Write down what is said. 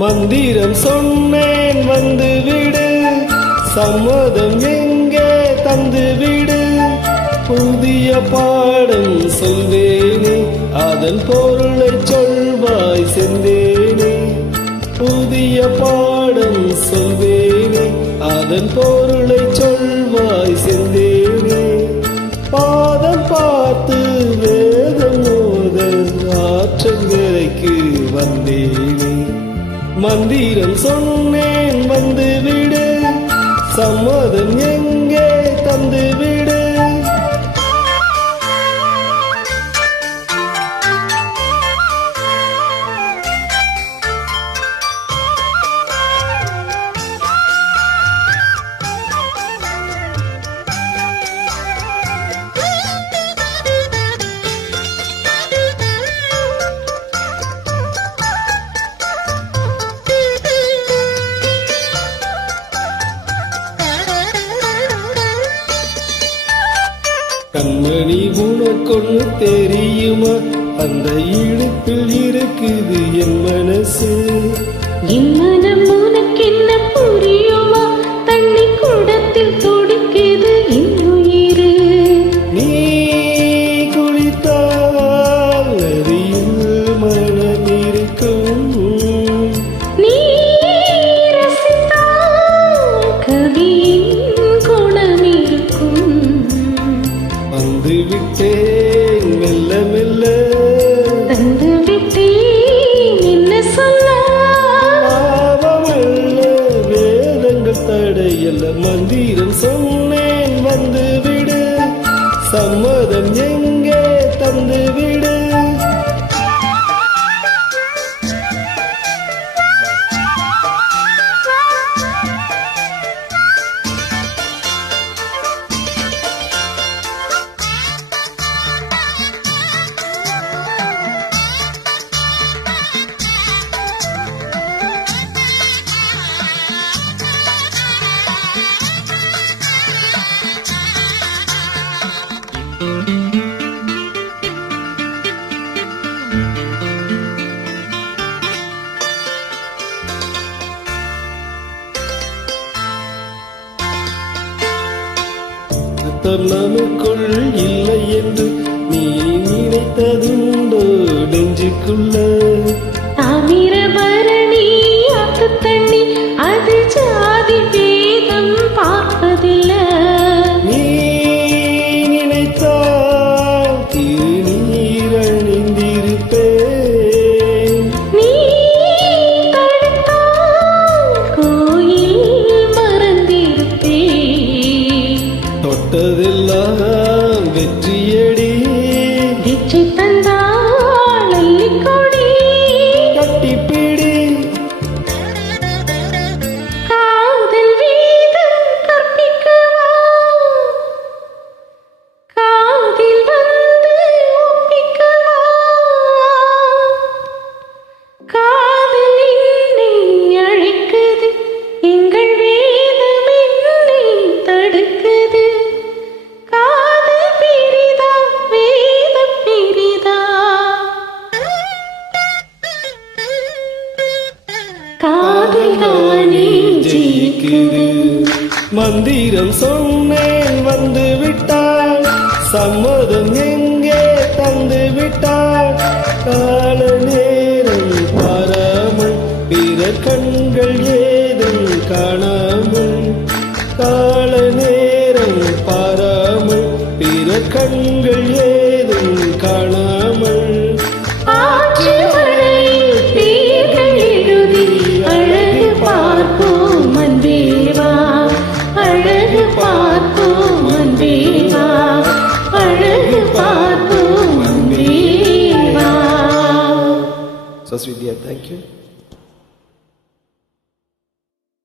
மந்திரம் சொன்னேன் வந்து விடு, சம்மதம் எங்கே தந்து விடு. புதிய பாடம் சொல்வேனே, அதன் பொருளை சொல்வாய் செந்தேனே. புதிய பாடம் சொல்வேனே, அதன் பொருளை சொல்வாய் செந்தேனே. பாதம் பார்த்து வேதம் மோத ஆற்றங்கரைக்கு வந்தேனே. மந்திரம் சொன்னேன் வந்து விடு, சம்மதம் எங்கே தந்து விடு. கண்மணி உனக்கொன்னு தெரியுமா, அந்த இழுப்பில் இருக்குது என் மனசு. என் மனம் உனக்கு என்ன புரியுமா, தண்ணி குடத்தில் துடிக்குது என் உயிர். நீ குளித்தால் நதியில் மனம் இருக்கும், நீ ரசித்தால் கவியின் குணம் இருக்கும். வந்து விட்டேன் மெல்ல மெல்ல, தந்து விட்டேன் என்ன சொல்ல. பாவமல்ல வேதங்கள் தடையல்ல. மந்திரம் சொன்னேன் வந்து விடு, சம்மதம் எங்கே தந்து விடு. நமக்குள் இல்லை என்று நீ நினைத்ததுண்டோ நெஞ்சுக்குள்ள. தாமிரபரணி ஆத்து தண்ணி அது ஜாதி வேதம் பார்ப்பதில்லை. நீ நினைத்தால் திருநீர் அணிந்திருப்பேன், நீ தடுத்தால் கோயில் மறந்திருப்பேன். தொட்டதெல்லாம் வெற்றியடி, வெற்றி தந்தாள் அள்ளிக்கொடி. கட்டிப்பிடி காதல் வீதம் கற்பிக்கவா, காதில் வந்து ஒப்பிக்கவா. காதல் என்னை அழைக்குது, எங்கள் வேதம் என்னை தடுக்குது. காதல் பிரிதா வேதம் பிரிதா, காதல் தானே ஜெயிக்குது. மந்திரம் சொன்னேன் வந்து விட்டாள், சம்மதம் எங்கே தந்து விட்டாள். கால நேரம் பாராமல் பிறர் கண்கள் ஏதும் காணாமல், கால நேரம் பாராமல் பிறர் கண்கள் ஏதும் காணாமல். ஆற்று மழையில் பேர்கள் எழுதி அழகு பார்ப்போம் அன்பேவா, அழகு பார்ப்போம் அன்பேவா, அழகு பார்ப்போம் அன்பேவா. So, Sridhya, thank you.